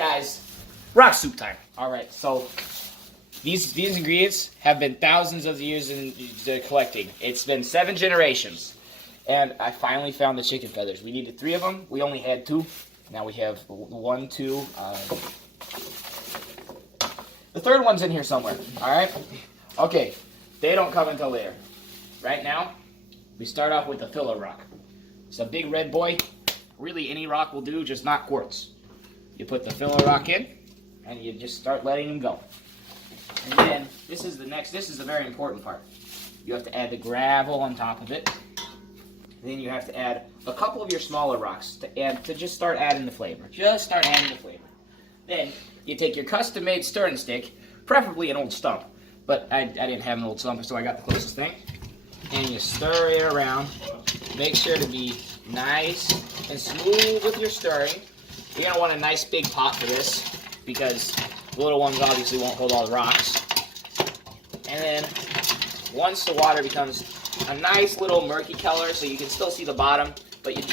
Guys, rock soup time. All right, so these ingredients have been thousands of years in collecting. It's been 7 generations, and I finally found the chicken feathers. We needed 3 of them. We only had 2. Now we have 1, 2. The third one's in here somewhere. All right. Okay. They don't come until later. Right now, we start off with the filler rock. It's a big red boy. Really, any rock will do, just not quartz. You put the filler rock in, and you just start letting them go. And then, this is the very important part. You have to add the gravel on top of it. Then you have to add a couple of your smaller rocks to just start adding the flavor. Just start adding the flavor. Then, you take your custom-made stirring stick, preferably an old stump. But I didn't have an old stump, so I got the closest thing. And you stir it around. Make sure to be nice and smooth with your stirring. You're going to want a nice big pot for this, because the little ones obviously won't hold all the rocks. And then, once the water becomes a nice little murky color, so you can still see the bottom, but you're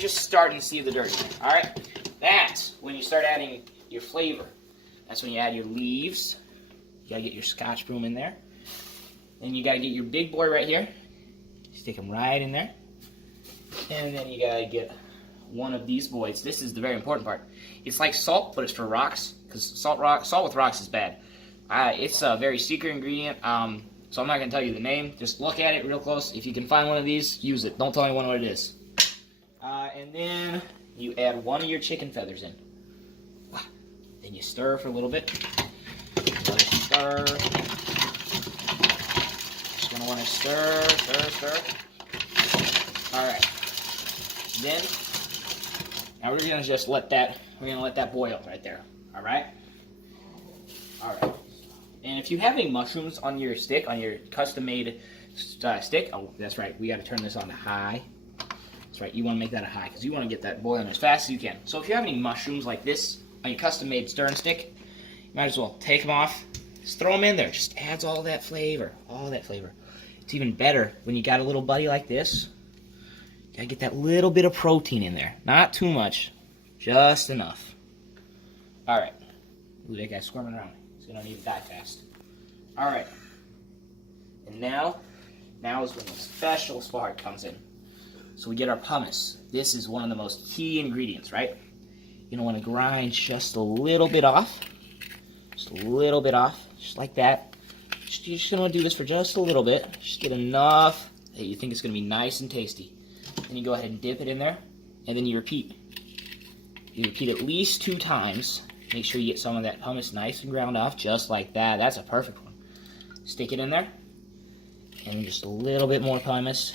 just starting to see the dirt. All right? That's when you start adding your flavor. That's when you add your leaves. You gotta get your Scotch broom in there. Then you gotta get your big boy right here. Stick him right in there. And then you gotta get one of these boys. This is the very important part. It's like salt, but it's for rocks. Because salt with rocks is bad. It's a very secret ingredient. So I'm not gonna tell you the name. Just look at it real close. If you can find one of these, use it. Don't tell anyone what it is. And then you add one of your chicken feathers in. Then you stir for a little bit. Let it stir. Just gonna want to stir. Alright. Then, now we're gonna just let that boil right there. Alright? Alright. And if you have any mushrooms on your stick, on your custom-made stick, oh, that's right, we gotta turn this on to high. That's right, you wanna make that a high, because you wanna get that boiling as fast as you can. So if you have any mushrooms like this on your custom-made stirring stick, you might as well take them off, just throw them in there. Just adds all that flavor, It's even better when you got a little buddy like this. You gotta get that little bit of protein in there. Not too much, just enough. All right. Ooh, that guy's squirming around. He's gonna need to die fast. All right. And now is when the special part comes in. So we get our pumice. This is one of the most key ingredients, right? You're going to want to grind just a little bit off. Just a little bit off. Just like that. You're just going to want to do this for just a little bit. Just get enough that you think it's going to be nice and tasty. Then you go ahead and dip it in there. And then you repeat. You repeat at least 2 times. Make sure you get some of that pumice nice and ground off. Just like that. That's a perfect one. Stick it in there. And just a little bit more pumice.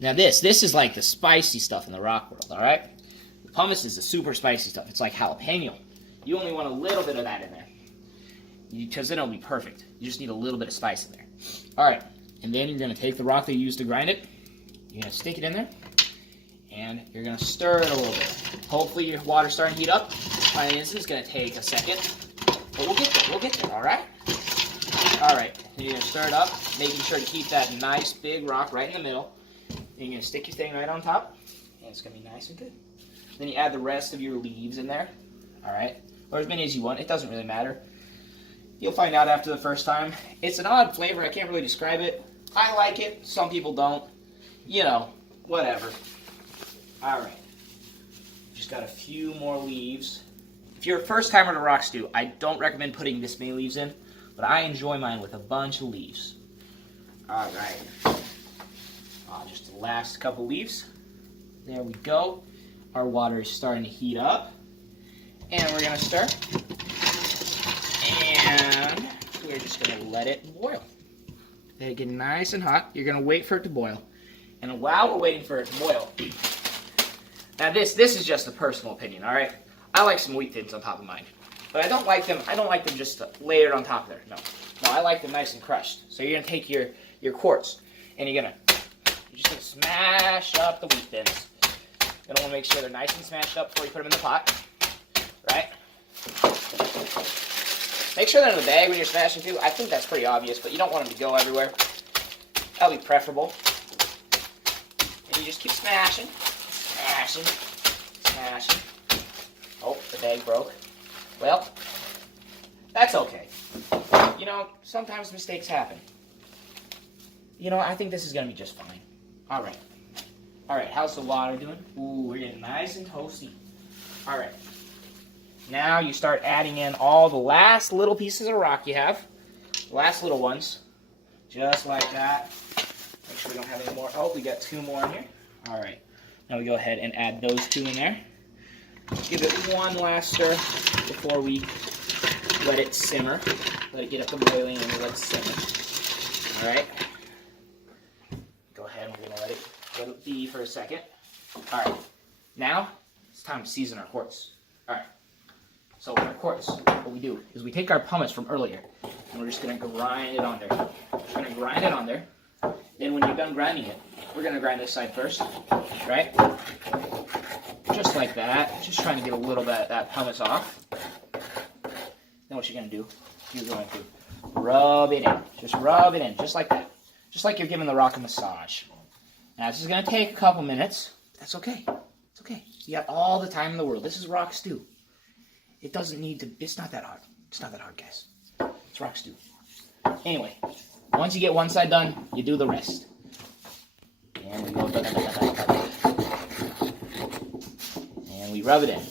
Now this is like the spicy stuff in the rock world, alright? Pumice is the super spicy stuff. It's like jalapeno. You only want a little bit of that in there, because then it'll be perfect. You just need a little bit of spice in there. All right, and then you're going to take the rock that you used to grind it. You're going to stick it in there, and you're going to stir it a little bit. Hopefully your water's starting to heat up. This is going to take a second, but we'll get there, all right? All right, you're going to stir it up, making sure to keep that nice big rock right in the middle. Then you're going to stick your thing right on top, and it's going to be nice and good. Then you add the rest of your leaves in there, all right? Or as many as you want. It doesn't really matter. You'll find out after the first time. It's an odd flavor. I can't really describe it. I like it. Some people don't. You know, whatever. All right. Just got a few more leaves. If you're a first-timer to rock stew, I don't recommend putting this many leaves in, but I enjoy mine with a bunch of leaves. All right. Just the last couple leaves. There we go. Our water is starting to heat up. And we're going to stir. And we're just going to let it boil. Let it get nice and hot. You're going to wait for it to boil. And while we're waiting for it to boil, now this is just a personal opinion, all right? I like some wheat thins on top of mine. But I don't like them just layered on top of there. No, I like them nice and crushed. So you're going to take your quartz, and you're just going to smash up the wheat thins. You're going to want to make sure they're nice and smashed up before you put them in the pot, right? Make sure they're in the bag when you're smashing too. I think that's pretty obvious, but you don't want them to go everywhere. That'll be preferable. And you just keep smashing, smashing, smashing. Oh, the bag broke. Well, that's okay. You know, sometimes mistakes happen. You know, I think this is going to be just fine. All right. All right, how's the water doing? Ooh, we're getting nice and toasty. All right. Now you start adding in all the last little pieces of rock you have. The last little ones. Just like that. Make sure we don't have any more. Oh, we got 2 more in here. All right. Now we go ahead and add those 2 in there. Give it one last stir before we let it simmer. Let it get up to boiling and let it simmer. All right. Go ahead and we're going to let it be for a second. All right. Now it's time to season our quartz. All right. So with our quartz, what we do is we take our pumice from earlier and we're just going to grind it on there. We're going to grind it on there. Then when you're done grinding it, we're going to grind this side first, right? Just like that. Just trying to get a little bit of that pumice off. Then what you're going to do, you're going to rub it in. Just rub it in, just like that. Just like you're giving the rock a massage. Now this is going to take a couple minutes. That's okay. It's okay. You got all the time in the world. This is rock stew. It doesn't need to, it's not that hard. It's not that hard, guys. It's rock stew. Anyway, once you get one side done, you do the rest. And we go, and we rub it in.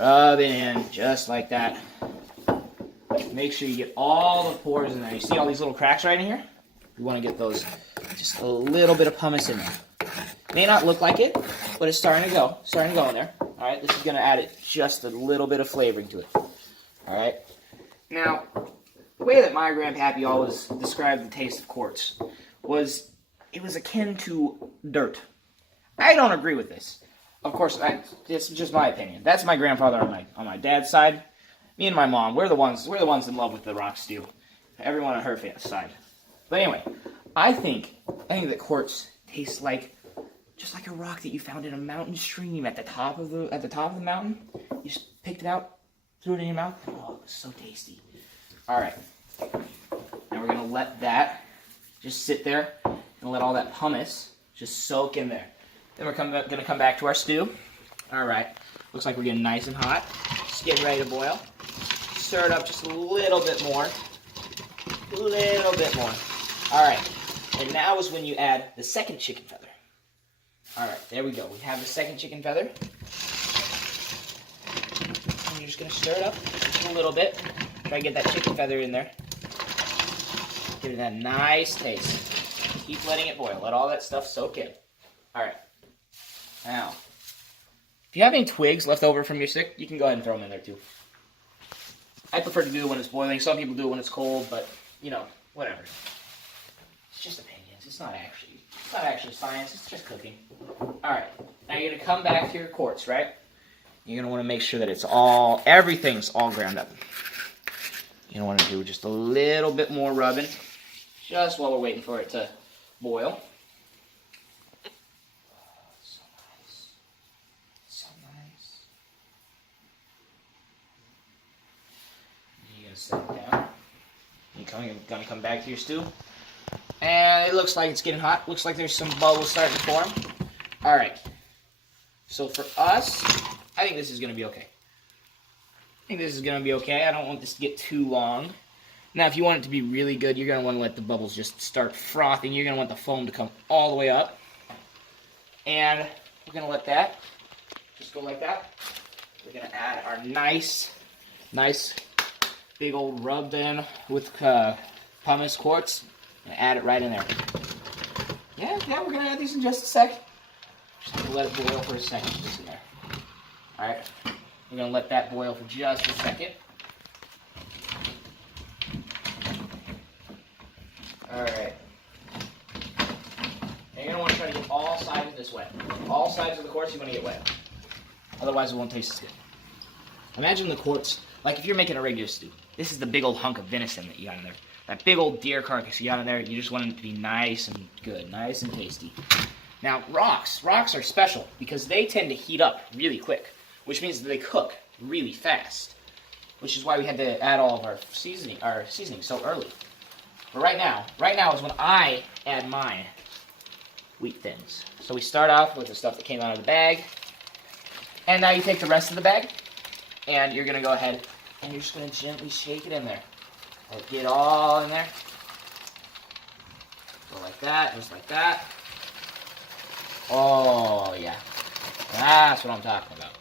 Rub it in, just like that. Make sure you get all the pores in there. You see all these little cracks right in here? We want to get those, just a little bit of pumice in there. May not look like it, but it's starting to go in there. All right, this is going to add it just a little bit of flavoring to it. All right. Now, the way that my grandpappy always described the taste of quartz was it was akin to dirt. I don't agree with this. Of course, it's just my opinion. That's my grandfather on my dad's side. Me and my mom, we're the ones in love with the rock stew. Everyone on her side. But anyway, I think that quartz tastes like just like a rock that you found in a mountain stream at the top of the mountain. You just picked it out, threw it in your mouth. Oh, it was so tasty. All right. Now we're gonna let that just sit there and let all that pumice just soak in there. Then we're gonna come back to our stew. All right. Looks like we're getting nice and hot. Just getting ready to boil. Stir it up just a little bit more. A little bit more. All right. And now is when you add the second chicken feather. All right, there we go. We have the second chicken feather. And you're just going to stir it up just a little bit. Try to get that chicken feather in there. Give it that nice taste. Keep letting it boil. Let all that stuff soak in. All right. Now, if you have any twigs left over from your stick, you can go ahead and throw them in there too. I prefer to do it when it's boiling. Some people do it when it's cold, but, you know, whatever. It's just opinions. It's not actually science. It's just cooking. All right. Now you're gonna come back to your quartz, right? You're gonna want to make sure that everything's all ground up. You're gonna want to do just a little bit more rubbing, just while we're waiting for it to boil. So nice. So nice. You're gonna set it down. You're gonna come back to your stew. And it looks like it's getting hot. Looks like there's some bubbles starting to form. All right. So for us, I think this is going to be okay. I don't want this to get too long. Now, if you want it to be really good, you're going to want to let the bubbles just start frothing. You're going to want the foam to come all the way up. And we're going to let that just go like that. We're going to add our nice big old rubbed in with pumice quartz. And add it right in there. Yeah, we're going to add these in just a sec. Just have to let it boil for a second. Just in there. Alright, we're going to let that boil for just a second. Alright. And you're going to want to try to get all sides of this wet. All sides of the quartz you want to get wet. Otherwise it won't taste as good. Imagine the quartz, like if you're making a regular stew. This is the big old hunk of venison that you got in there. That big old deer carcass you got in there, you just want it to be nice and good, nice and tasty. Now, rocks are special because they tend to heat up really quick, which means that they cook really fast, which is why we had to add all of our seasoning so early. But right now is when I add my wheat thins. So we start off with the stuff that came out of the bag, and now you take the rest of the bag, And you're gonna go ahead and you're just gonna gently shake it in there. Let it get all in there. Go like that, just like that. Oh yeah, that's what I'm talking about.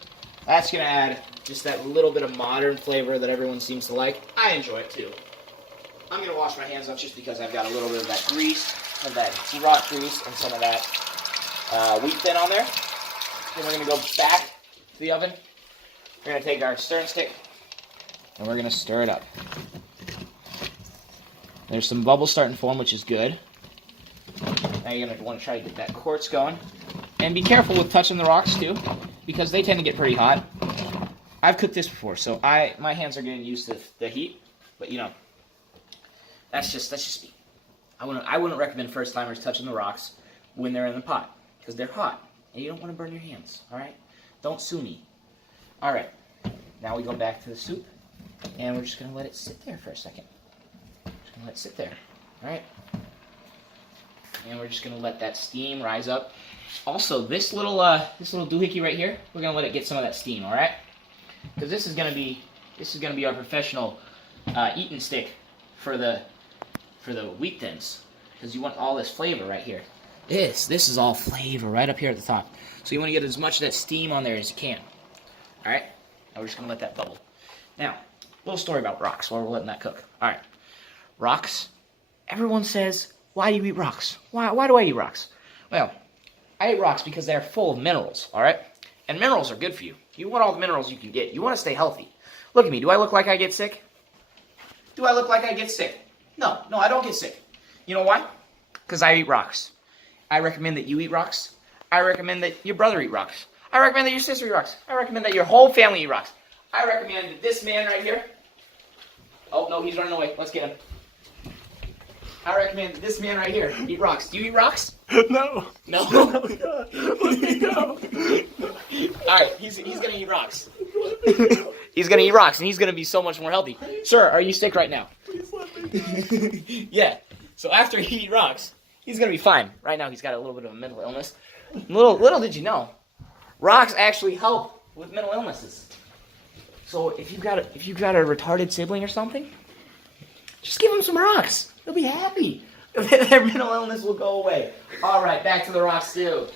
That's gonna add just that little bit of modern flavor that everyone seems to like. I enjoy it too. I'm gonna wash my hands off just because I've got a little bit of that grease, of that rock grease, and some of that wheat thin on there. Then we're gonna go back to the oven. We're gonna take our stirring stick and we're gonna stir it up. There's some bubbles starting to form, which is good. Now you're gonna want to try to get that quartz going, and be careful with touching the rocks too, because they tend to get pretty hot. I've cooked this before, so my hands are getting used to the heat. But you know, that's just me. I wouldn't recommend first timers touching the rocks when they're in the pot, because they're hot and you don't want to burn your hands. All right, don't sue me. All right, now we go back to the soup, and we're just gonna let it sit there for a second. Just gonna let it sit there. All right. And we're just gonna let that steam rise up. Also, this little doohickey right here, we're gonna let it get some of that steam, all right? Because this is gonna be our professional eating stick for the wheat thins. Because you want all this flavor right here. This is all flavor right up here at the top. So you want to get as much of that steam on there as you can. All right. Now we're just gonna let that bubble. Now, a little story about rocks while we're letting that cook. All right, rocks. Everyone says, why do you eat rocks? Why do I eat rocks? Well, I eat rocks because they're full of minerals, all right? And minerals are good for you. You want all the minerals you can get. You want to stay healthy. Look at me. Do I look like I get sick? Do I look like I get sick? No, I don't get sick. You know why? Because I eat rocks. I recommend that you eat rocks. I recommend that your brother eat rocks. I recommend that your sister eat rocks. I recommend that your whole family eat rocks. I recommend that this man right here... Oh, no, he's running away. Let's get him. I recommend that this man right here eat rocks. Do you eat rocks? No. No? Oh, God. Let me go. Alright, he's gonna eat rocks. He's gonna eat rocks, and he's gonna be so much more healthy. Sir, are you sick right now? Please let me go. Yeah. So after he eats rocks, he's gonna be fine. Right now, he's got a little bit of a mental illness. Little did you know, rocks actually help with mental illnesses. So if you've got a retarded sibling or something, just give him some rocks. He'll be happy. Their mental illness will go away. All right, back to the rock stew.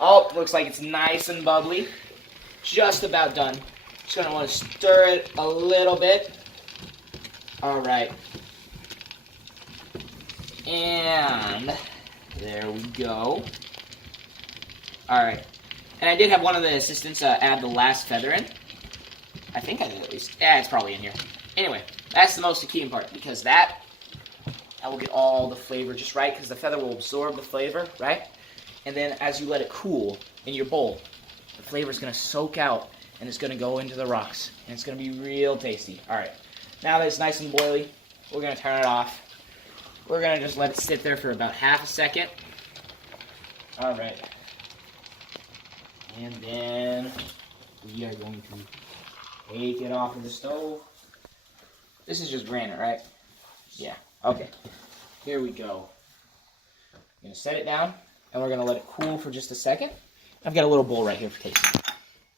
Oh, looks like it's nice and bubbly. Just about done. Just gonna want to stir it a little bit. All right. And there we go. All right. And I did have one of the assistants add the last feather in. I think I did at least. Yeah, it's probably in here. Anyway, that's the most key part, because that will get all the flavor just right, because the feather will absorb the flavor, right? And then as you let it cool in your bowl, the flavor is going to soak out, and it's going to go into the rocks, and it's going to be real tasty. All right, now that it's nice and boily, we're going to turn it off. We're going to just let it sit there for about half a second. All right. And then we are going to take it off of the stove. This is just granite, right? Yeah. Okay. Here we go. I'm going to set it down, and we're going to let it cool for just a second. I've got a little bowl right here for tasting.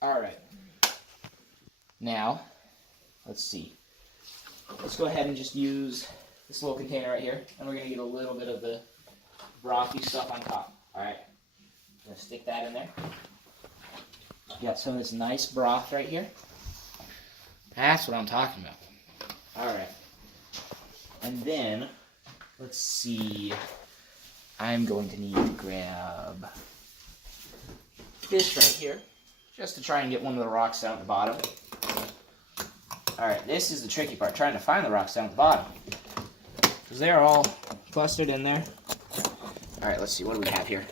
All right. Now, let's see. Let's go ahead and just use this little container right here, and we're going to get a little bit of the brothy stuff on top. All right. I'm going to stick that in there. Got some of this nice broth right here. That's what I'm talking about. All right. And then, let's see. I'm going to need to grab this right here, just to try and get one of the rocks down at the bottom. All right, this is the tricky part, trying to find the rocks down at the bottom, because they're all clustered in there. All right, let's see. What do we have here?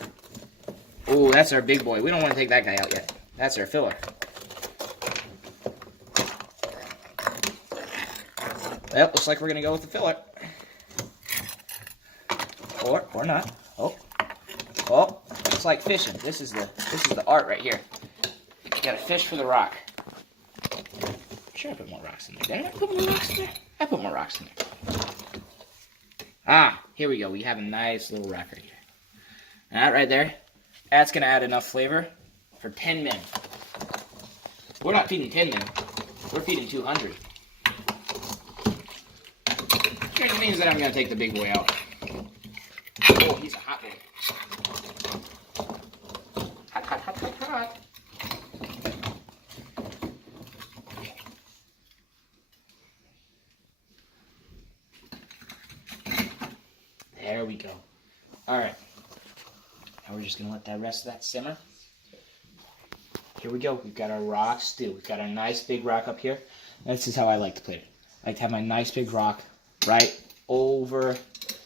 Oh, that's our big boy. We don't want to take that guy out yet. That's our filler. Well, looks like we're gonna go with the filler, or not. Oh, it's like fishing. This is the art right here. You gotta fish for the rock. Sure, I put more rocks in there. Did I put more rocks in there? I put more rocks in there. Ah, here we go. We have a nice little rock right here. That right there, that's gonna add enough flavor for 10 men. We're not feeding 10 men. We're feeding 200. Which means that I'm going to take the big boy out. Oh, he's a hot boy. Hot, hot, hot, hot, hot. There we go. All right. Now we're just going to let that rest of that simmer. Here we go. We've got our rock stew. We've got our nice big rock up here. This is how I like to plate it. I like to have my nice big rock right over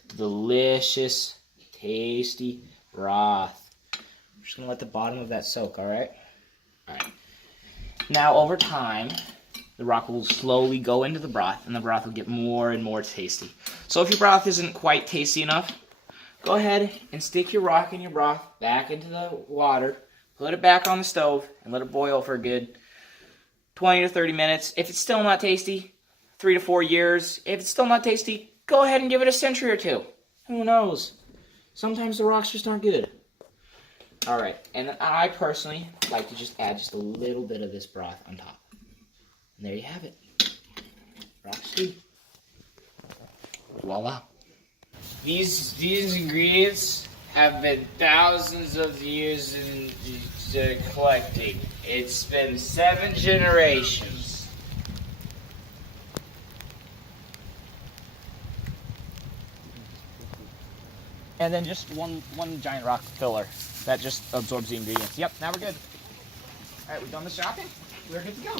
the delicious, tasty broth. I'm just going to let the bottom of that soak, all right? All right. Now, over time, the rock will slowly go into the broth, and the broth will get more and more tasty. So if your broth isn't quite tasty enough, go ahead and stick your rock and your broth back into the water, put it back on the stove, and let it boil for a good 20 to 30 minutes. If it's still not tasty, 3 to 4 years. If it's still not tasty, go ahead and give it a century or two. Who knows? Sometimes the rocks just aren't good. All right, and I personally like to just add just a little bit of this broth on top. And there you have it. Rock stew. Voila. These ingredients have been thousands of years in collecting. It's been 7 generations. And then just one giant rock filler that just absorbs the ingredients. Yep, now we're good. All right, we've done the shopping. We're good to go.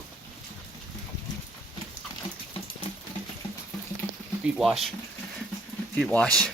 Feet wash. Feet wash.